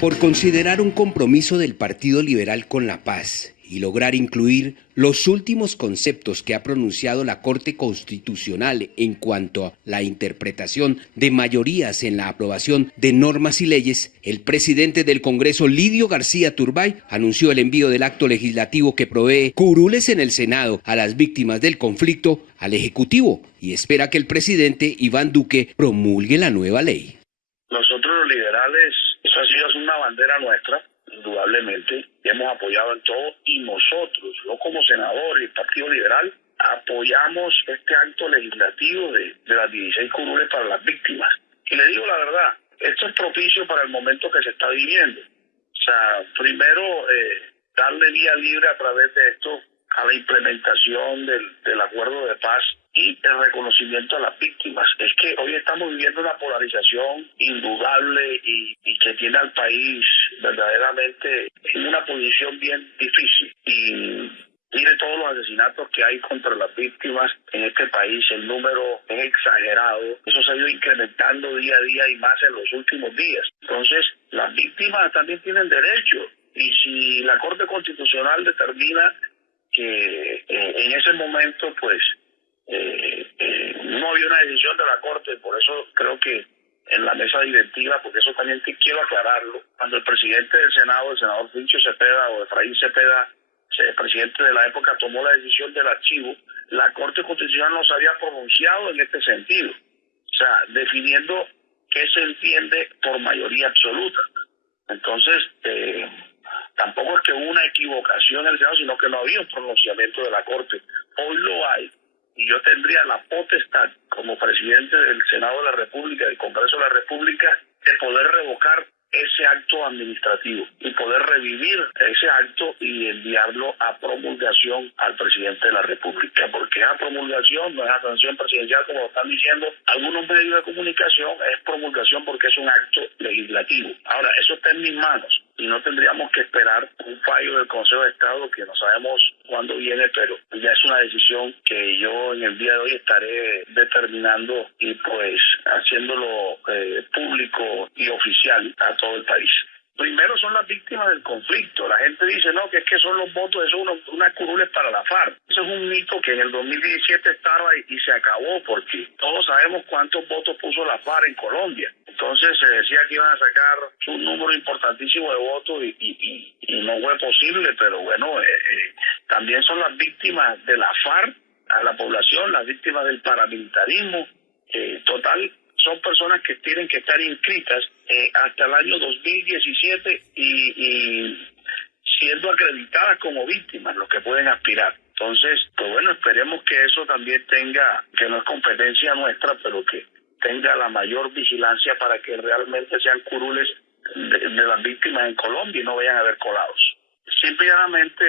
por considerar un compromiso del Partido Liberal con la paz y lograr incluir los últimos conceptos que ha pronunciado la Corte Constitucional en cuanto a la interpretación de mayorías en la aprobación de normas y leyes, el presidente del Congreso, Lidio García Turbay, anunció el envío del acto legislativo que provee curules en el Senado a las víctimas del conflicto al Ejecutivo y espera que el presidente Iván Duque promulgue la nueva ley. Nosotros los liberales, eso ha sido una bandera nuestra, indudablemente, y hemos apoyado en todo, y nosotros, yo como senador y el Partido Liberal, apoyamos este acto legislativo de las 16 curules para las víctimas. Y le digo la verdad, esto es propicio para el momento que se está viviendo. O sea, primero, darle vía libre a través de esto a la implementación del acuerdo de paz y el reconocimiento a las víctimas. Es que hoy estamos viviendo una polarización indudable y que tiene al país verdaderamente en una posición bien difícil. Y mire todos los asesinatos que hay contra las víctimas en este país, el número es exagerado. Eso se ha ido incrementando día a día y más en los últimos días. Entonces, las víctimas también tienen derecho. Y si la Corte Constitucional determina que en ese momento, pues, no había una decisión de la Corte, por eso creo que en la mesa directiva, porque eso también quiero aclararlo, cuando el presidente del Senado, el senador Fincho Cepeda o Efraín Cepeda, el presidente de la época, tomó la decisión del archivo, la Corte Constitucional no se había pronunciado en este sentido, o sea, definiendo qué se entiende por mayoría absoluta. Entonces, tampoco es que hubo una equivocación en el Senado, sino que no había un pronunciamiento de la Corte. Hoy lo hay, y yo tendría la potestad, como presidente del Senado de la República, del Congreso de la República, de poder revocar ese acto administrativo y poder revivir ese acto y enviarlo a promulgación al presidente de la República, porque esa promulgación no es a sanción presidencial como lo están diciendo algunos medios de comunicación, es promulgación porque es un acto legislativo. Ahora, eso está en mis manos y no tendríamos que esperar un fallo del Consejo de Estado que no sabemos cuándo viene, pero ya es una decisión que yo en el día de hoy estaré determinando y pues haciéndolo público y oficial a todo el país. Primero son las víctimas del conflicto. La gente dice, no, que es que son los votos, eso son unas curules para la FARC. Eso es un mito que en el 2017 estaba y se acabó, porque todos sabemos cuántos votos puso la FARC en Colombia. Entonces se decía que iban a sacar un número importantísimo de votos y no fue posible, pero bueno, también son las víctimas de la FARC a la población, las víctimas del paramilitarismo, total. Son personas que tienen que estar inscritas hasta el año 2017 y siendo acreditadas como víctimas, los que pueden aspirar. Entonces, pues bueno, esperemos que eso también tenga, que no es competencia nuestra, pero que tenga la mayor vigilancia para que realmente sean curules de las víctimas en Colombia y no vayan a haber colados. Simplemente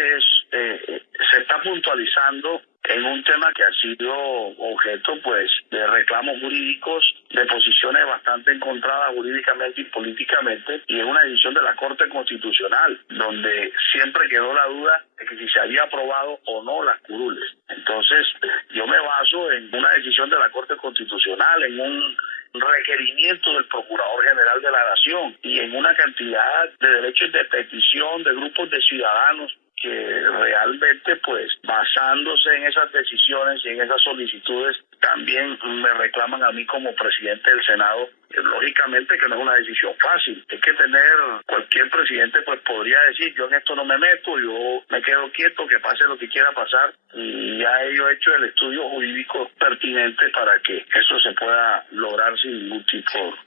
se está puntualizando en un tema que ha sido objeto pues de reclamos jurídicos, de posiciones bastante encontradas jurídicamente y políticamente, y es una decisión de la Corte Constitucional, donde siempre quedó la duda de que si se había aprobado o no las curules. Entonces, yo me baso en una decisión de la Corte Constitucional, en un requerimiento del Procurador General de la Nación y en una cantidad de derechos de petición de grupos de ciudadanos que realmente, pues, basándose en esas decisiones y en esas solicitudes, también me reclaman a mí como presidente del Senado. Lógicamente que no es una decisión fácil. Hay que tener, cualquier presidente pues podría decir, yo en esto no me meto, yo me quedo quieto, que pase lo que quiera pasar, y ya yo he hecho el estudio jurídico pertinente para que eso se pueda lograr sin ningún tipo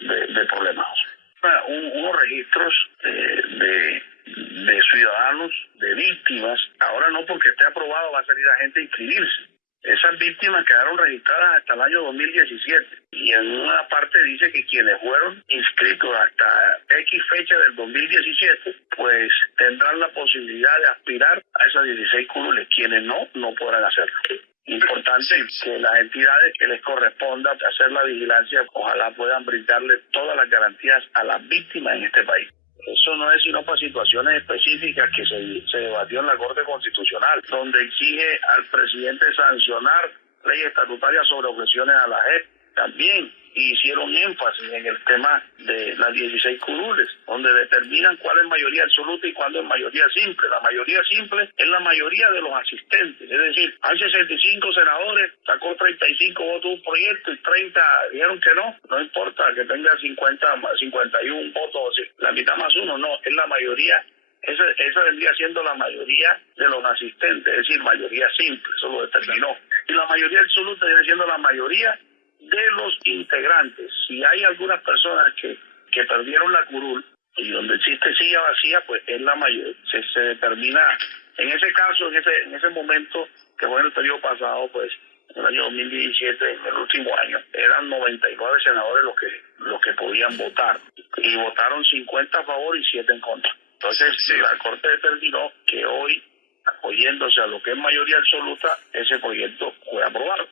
de problemas. Unos registros de ciudadanos, de víctimas, ahora no porque esté aprobado va a salir la gente a inscribirse. Esas víctimas quedaron registradas hasta el año 2017 y en una parte dice que quienes fueron inscritos hasta X fecha del 2017 pues tendrán la posibilidad de aspirar a esas 16 curules. Quienes no podrán hacerlo. Importante que las entidades que les corresponda hacer la vigilancia ojalá puedan brindarle todas las garantías a las víctimas en este país. Eso no es sino para situaciones específicas que se debatió en la Corte Constitucional, donde exige al presidente sancionar leyes estatutarias sobre objeciones a la JEP, también hicieron énfasis en el tema de las 16 curules, donde determinan cuál es mayoría absoluta y cuándo es mayoría simple. La mayoría simple es la mayoría de los asistentes, es decir, hay 65 senadores, sacó 35 votos un proyecto y 30 dijeron que no importa que tenga 51 votos, la mitad más uno, no, es la mayoría. Esa vendría siendo la mayoría de los asistentes, es decir, mayoría simple, eso lo determinó. Y la mayoría absoluta viene siendo la mayoría de los integrantes. Si hay algunas personas que perdieron la curul y donde existe silla vacía, pues es la mayor. Se determina, en ese caso, en ese momento, que fue en el periodo pasado, pues en el año 2017, en el último año, eran 99 senadores los que podían votar. Y votaron 50 a favor y 7 en contra. Entonces, la Corte determinó que hoy, oyéndose a lo que es mayoría absoluta, ese proyecto fue aprobado.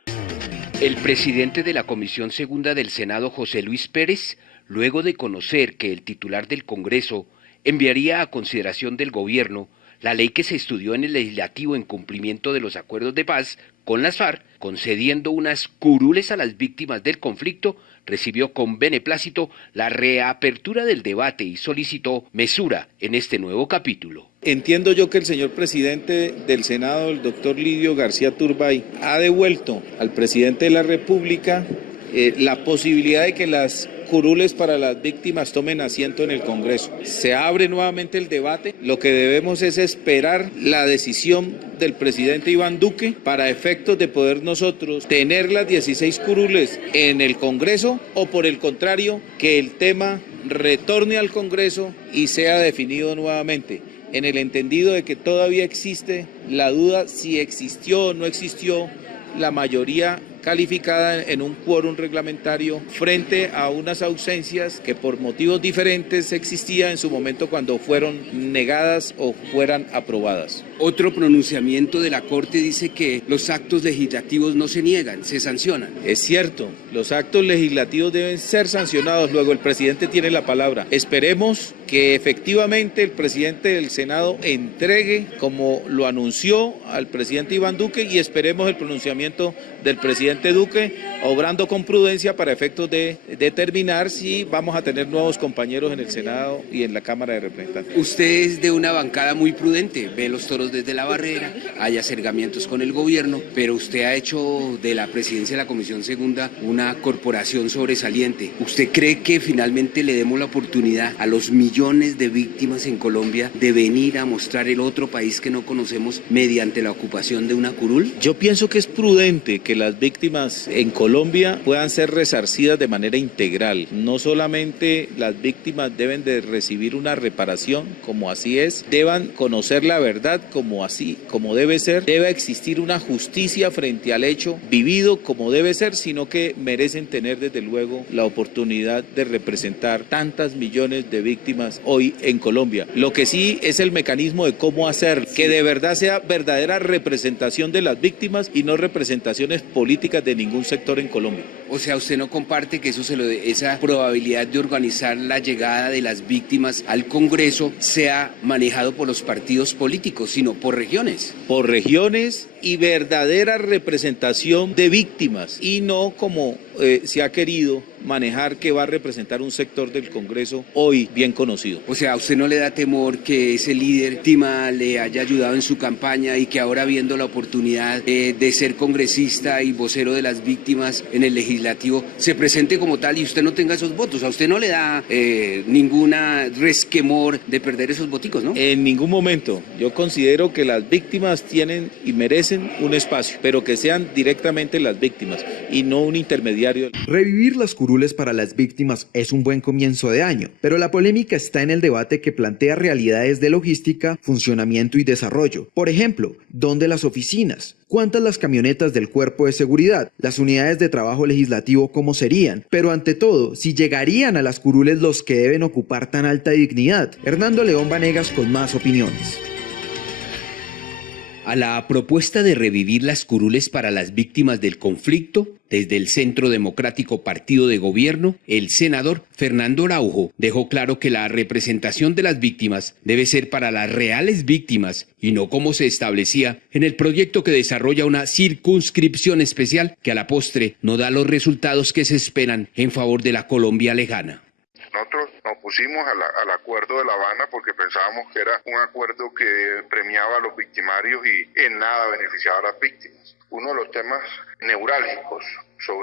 El presidente de la Comisión Segunda del Senado, José Luis Pérez, luego de conocer que el titular del Congreso enviaría a consideración del gobierno la ley que se estudió en el legislativo en cumplimiento de los acuerdos de paz con las FARC, concediendo unas curules a las víctimas del conflicto, recibió con beneplácito la reapertura del debate y solicitó mesura en este nuevo capítulo. Entiendo yo que el señor presidente del Senado, el doctor Lidio García Turbay, ha devuelto al presidente de la República la posibilidad de que las curules para las víctimas tomen asiento en el Congreso. Se abre nuevamente el debate. Lo que debemos es esperar la decisión del presidente Iván Duque para efectos de poder nosotros tener las 16 curules en el Congreso o por el contrario, que el tema retorne al Congreso y sea definido nuevamente, en el entendido de que todavía existe la duda si existió o no existió la mayoría calificada en un quórum reglamentario frente a unas ausencias que por motivos diferentes existían en su momento cuando fueron negadas o fueran aprobadas. Otro pronunciamiento de la Corte dice que los actos legislativos no se niegan, se sancionan. Es cierto, los actos legislativos deben ser sancionados, luego el presidente tiene la palabra. Esperemos que efectivamente el presidente del Senado entregue, como lo anunció al presidente Iván Duque, y esperemos el pronunciamiento del presidente Duque, obrando con prudencia para efectos de determinar si vamos a tener nuevos compañeros en el Senado y en la Cámara de Representantes. Usted es de una bancada muy prudente, ve los toros desde la barrera, hay acercamientos con el gobierno, pero usted ha hecho de la presidencia de la Comisión Segunda una corporación sobresaliente. ¿Usted cree que finalmente le demos la oportunidad a los millones de víctimas en Colombia de venir a mostrar el otro país que no conocemos mediante la ocupación de una curul? Yo pienso que es prudente que las víctimas en Colombia puedan ser resarcidas de manera integral. No solamente las víctimas deben de recibir una reparación, como así es, deban conocer la verdad como debe ser, debe existir una justicia frente al hecho vivido como debe ser, sino que merecen tener desde luego la oportunidad de representar tantas millones de víctimas hoy en Colombia. Lo que sí es el mecanismo de cómo hacer que de verdad sea verdadera representación de las víctimas y no representaciones políticas de ningún sector en Colombia. O sea, usted no comparte que esa probabilidad de organizar la llegada de las víctimas al Congreso sea manejado por los partidos políticos, sino por regiones. Por regiones y verdadera representación de víctimas y no como se ha querido manejar que va a representar un sector del Congreso hoy bien conocido. O sea, ¿a usted no le da temor que ese líder Tima le haya ayudado en su campaña y que ahora viendo la oportunidad de ser congresista y vocero de las víctimas en el legislativo se presente como tal y usted no tenga esos votos? ¿A usted no le da ninguna resquemor de perder esos voticos, no? En ningún momento. Yo considero que las víctimas tienen y merecen un espacio, pero que sean directamente las víctimas y no un intermediario. Revivir las curules para las víctimas es un buen comienzo de año, pero la polémica está en el debate que plantea realidades de logística, funcionamiento y desarrollo. Por ejemplo, ¿dónde las oficinas? ¿Cuántas las camionetas del cuerpo de seguridad? ¿Las unidades de trabajo legislativo cómo serían? Pero ante todo, si llegarían a las curules los que deben ocupar tan alta dignidad. Hernando León Vanegas con más opiniones. A la propuesta de revivir las curules para las víctimas del conflicto, desde el Centro Democrático Partido de Gobierno, el senador Fernando Araujo dejó claro que la representación de las víctimas debe ser para las reales víctimas y no como se establecía en el proyecto que desarrolla una circunscripción especial que a la postre no da los resultados que se esperan en favor de la Colombia lejana. Nosotros nos pusimos al acuerdo de La Habana porque pensábamos que era un acuerdo que premiaba a los victimarios y en nada beneficiaba a las víctimas. Uno de los temas neurálgicos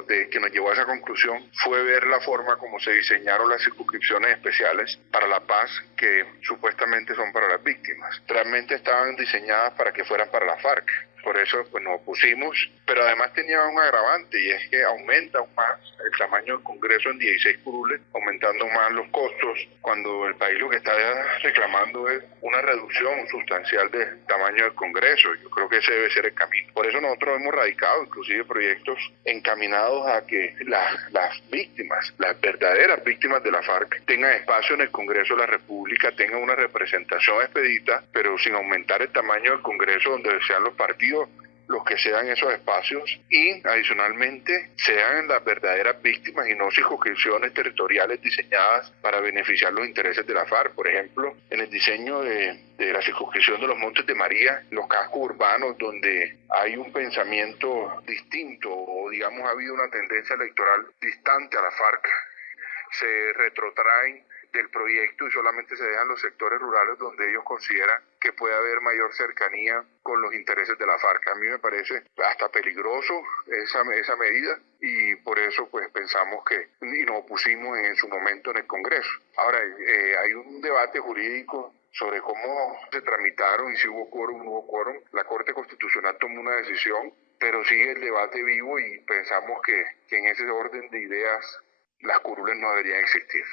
que nos llevó a esa conclusión fue ver la forma como se diseñaron las circunscripciones especiales para la paz que supuestamente son para las víctimas. Realmente estaban diseñadas para que fueran para la FARC. Por eso pues nos opusimos, pero además tenía un agravante y es que aumenta aún más el tamaño del Congreso en 16 curules, aumentando más los costos, cuando el país lo que está reclamando es una reducción sustancial del tamaño del Congreso. Yo creo que ese debe ser el camino. Por eso nosotros hemos radicado inclusive proyectos encaminados a que las víctimas, las verdaderas víctimas de la FARC, tengan espacio en el Congreso de la República, tengan una representación expedita, pero sin aumentar el tamaño del Congreso donde sean los partidos los que sean esos espacios y adicionalmente sean las verdaderas víctimas y no circunscripciones territoriales diseñadas para beneficiar los intereses de la FARC. Por ejemplo, en el diseño de la circunscripción de los Montes de María, los cascos urbanos donde hay un pensamiento distinto o digamos ha habido una tendencia electoral distante a la FARC, se retrotraen del proyecto y solamente se dejan los sectores rurales donde ellos consideran que puede haber mayor cercanía con los intereses de la FARC. A mí me parece hasta peligroso esa medida y por eso pues pensamos y nos opusimos en su momento en el Congreso. Ahora, hay un debate jurídico sobre cómo se tramitaron y si hubo quórum o no hubo quórum. La Corte Constitucional tomó una decisión, pero sigue el debate vivo y pensamos que en ese orden de ideas las curules no deberían existir.